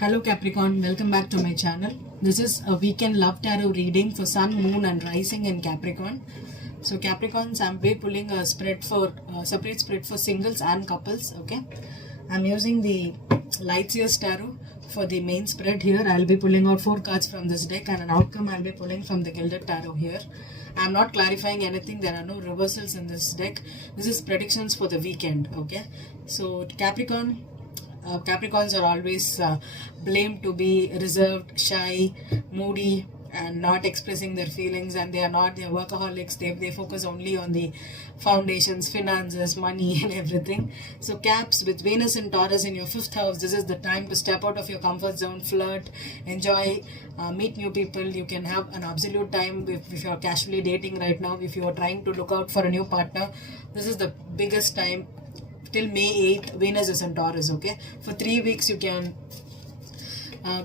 Hello Capricorn, welcome back to my channel. This is a weekend love tarot reading for Sun, Moon and Rising in Capricorn. So Capricorns, I'm pulling a spread for separate spread for singles and couples. Okay, I'm using the Light Years Tarot for the main spread here. I'll be pulling out 4 cards from this deck and an outcome I'll be pulling from the Gilded Tarot here. I'm not clarifying anything. There are no reversals in this deck. This is predictions for the weekend. Okay, so Capricorn. Capricorns are always blamed to be reserved, shy, moody, and not expressing their feelings, and they're workaholics. They focus only on the foundations, finances, money and everything. So Caps, with Venus and Taurus in your 5th house, this is the time to step out of your comfort zone, flirt, enjoy, meet new people. You can have an absolute time if you're casually dating right now. If you're trying to look out for a new partner, this is the biggest time. Till May 8th, Venus is in Taurus. Okay, for 3 weeks you can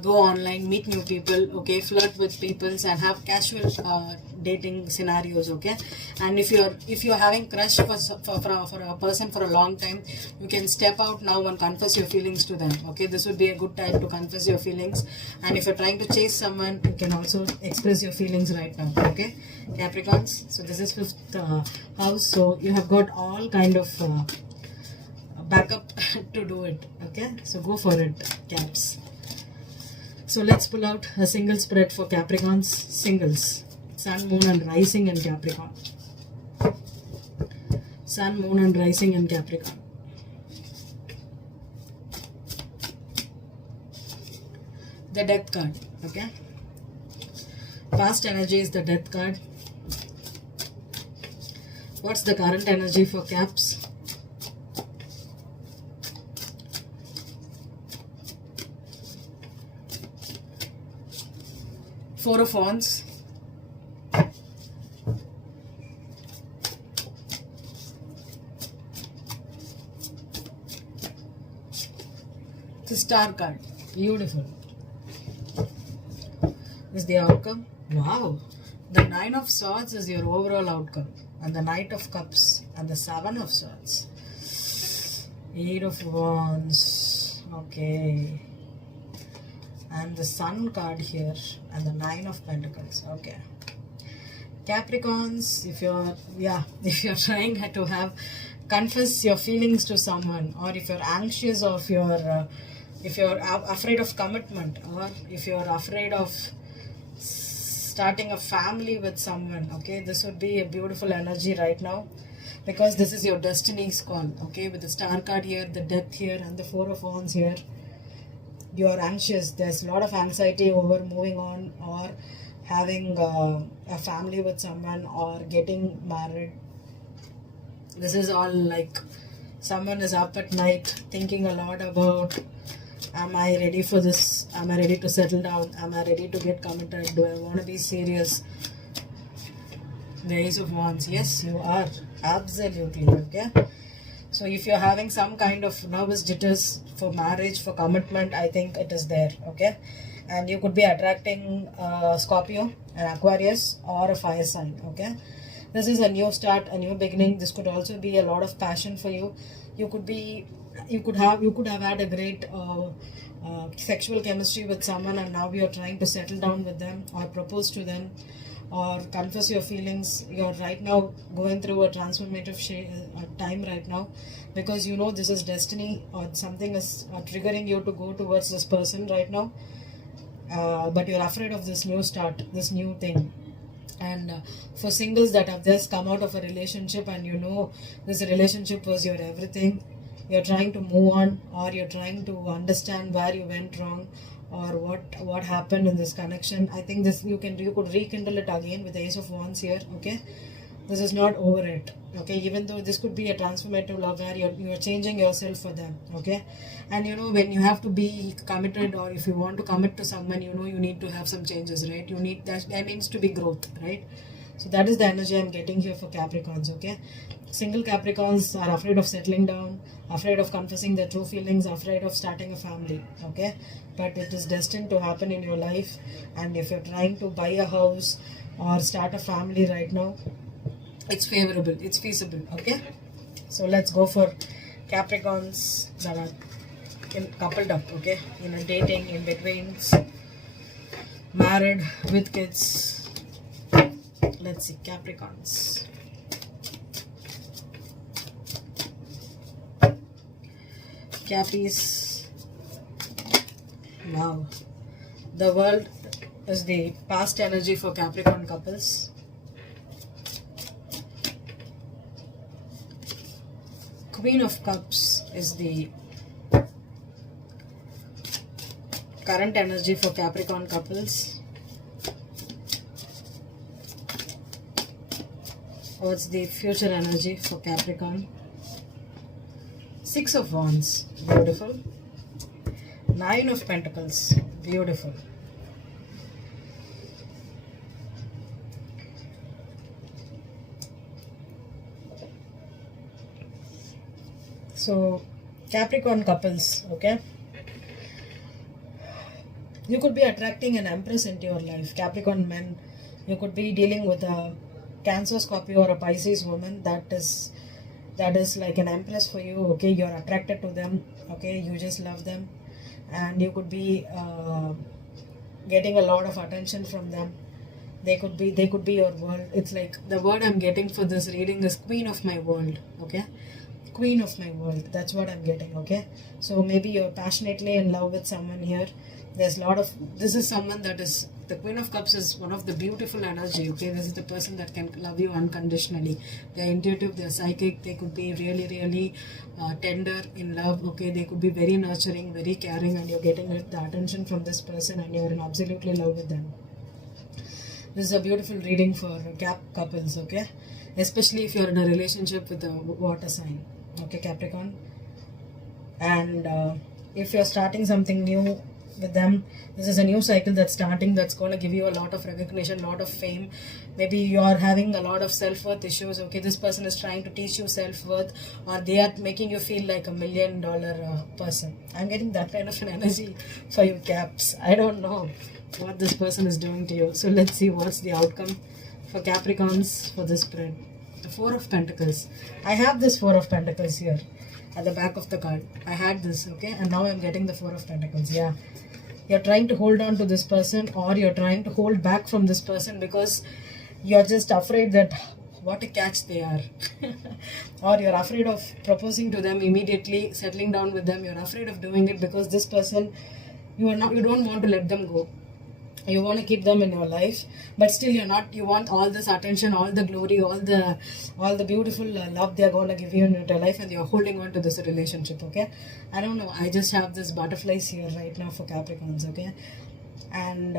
go online, meet new people, okay, flirt with people and have casual dating scenarios. Okay, and if you're having crush for a person for a long time, you can step out now and confess your feelings to them. Okay, this would be a good time to confess your feelings. And if you're trying to chase someone, you can also express your feelings right now. Okay, Capricorns, so this is 5th house, so you have got all kind of backup to do it. Okay, so go for it, Caps. So let's pull out a single spread for Capricorns. Singles, Sun, Moon and Rising in Capricorn. Sun, Moon and Rising in Capricorn. The Death card. Okay, past energy is the Death card. What's the current energy for Caps? Four of Wands, the Star card. Beautiful. Is the outcome? Wow. The 9 of Swords is your overall outcome, and the Knight of Cups and the 7 of Swords. 8 of Wands. Okay. And the Sun card here and the 9 of Pentacles. Okay, Capricorns, if you're trying to confess your feelings to someone, or if you're anxious, or if you're afraid of commitment, or if you're afraid of starting a family with someone, okay, this would be a beautiful energy right now, because this is your destiny's call. Okay, with the Star card here, the Death here and the 4 of Wands here. You're anxious. There's a lot of anxiety over moving on, or having a family with someone, or getting married. This is all like someone is up at night thinking a lot about, am I ready for this? Am I ready to settle down? Am I ready to get committed? Do I want to be serious? The Ace of Wands. Yes, you are. Absolutely. Okay. So if you're having some kind of nervous jitters for marriage, for commitment, I think it is there. Okay, and you could be attracting Scorpio, an Aquarius, or a fire sign. Okay, this is a new start, a new beginning. This could also be a lot of passion for you. You could have had a great sexual chemistry with someone, and now you're trying to settle down with them, or propose to them, or confess your feelings. You're right now going through a transformative time right now, because you know this is destiny, or something is triggering you to go towards this person right now, but you're afraid of this new start, this new thing. And for singles that have just come out of a relationship, and you know this relationship was your everything, you're trying to move on, or you're trying to understand where you went wrong, or what happened in this connection. I think this you could rekindle it again with the Ace of Wands here. Okay, this is not over it. Okay, even though this could be a transformative love where you're changing yourself for them. Okay, and you know, when you have to be committed, or if you want to commit to someone, you know you need to have some changes, right? You need that. There needs to be growth, right? So that is the energy I'm getting here for Capricorns. Okay, single Capricorns are afraid of settling down, afraid of confessing their true feelings, afraid of starting a family. Okay, but it is destined to happen in your life. And if you're trying to buy a house or start a family right now, it's favorable, it's feasible. Okay, so let's go for Capricorns that are in coupled up, okay, in a dating, in between, married, with kids. Let's see, Capricorns. Cappies. Wow. The world is the past energy for Capricorn couples. Queen of Cups is the current energy for Capricorn couples. What's the future energy for Capricorn? Six of Wands, beautiful. Nine of Pentacles, beautiful. So, Capricorn couples, okay? You could be attracting an Empress into your life. Capricorn men, you could be dealing with a Cancer, Scorpio or a Pisces woman that is like an Empress for you, okay? You're attracted to them, okay? You just love them, and you could be getting a lot of attention from them. They could be your world. It's like the word I'm getting for this reading is Queen of my world, okay? Queen of my world, that's what I'm getting, okay? So maybe you're passionately in love with someone here. There's a lot of, this is someone that is, the Queen of Cups is one of the beautiful energy, okay? This is the person that can love you unconditionally. They're intuitive, they're psychic, they could be really, really tender in love, okay? They could be very nurturing, very caring, and you're getting the attention from this person and you're in absolutely love with them. This is a beautiful reading for Cap couples, okay? Especially if you're in a relationship with a water sign, okay, Capricorn? And if you're starting something new with them, this is a new cycle that's starting, that's going to give you a lot of recognition, a lot of fame. Maybe you're having a lot of self-worth issues, okay? This person is trying to teach you self-worth, or they are making you feel like $1 million person. I'm getting that kind of an energy for you, Caps. I don't know what this person is doing to you. So let's see what's the outcome for Capricorns for this spread. The Four of Pentacles. I have this Four of Pentacles here at the back of the card. I had this, okay? And now I'm getting the Four of Pentacles. Yeah. You're trying to hold on to this person, or you're trying to hold back from this person because you're just afraid that what a catch they are. Or you're afraid of proposing to them immediately, settling down with them. You're afraid of doing it because this person, you don't want to let them go. You want to keep them in your life, but still you want all this attention, all the glory, all the beautiful love they're going to give you in your life, and you're holding on to this relationship, okay? I don't know, I just have this butterflies here right now for Capricorns, okay? And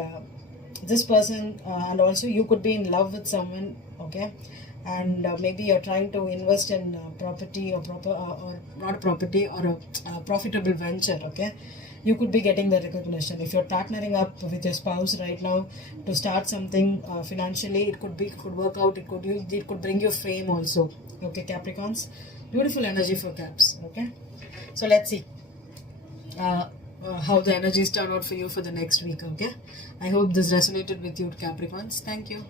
this person, and also you could be in love with someone, okay? And maybe you're trying to invest in property or not property, or a profitable venture, okay? You could be getting the recognition. If you're partnering up with your spouse right now to start something financially, it could work out. It could bring you fame also. Okay, Capricorns, beautiful energy for Caps. Okay, so let's see how the energies turn out for you for the next week. Okay, I hope this resonated with you, Capricorns. Thank you.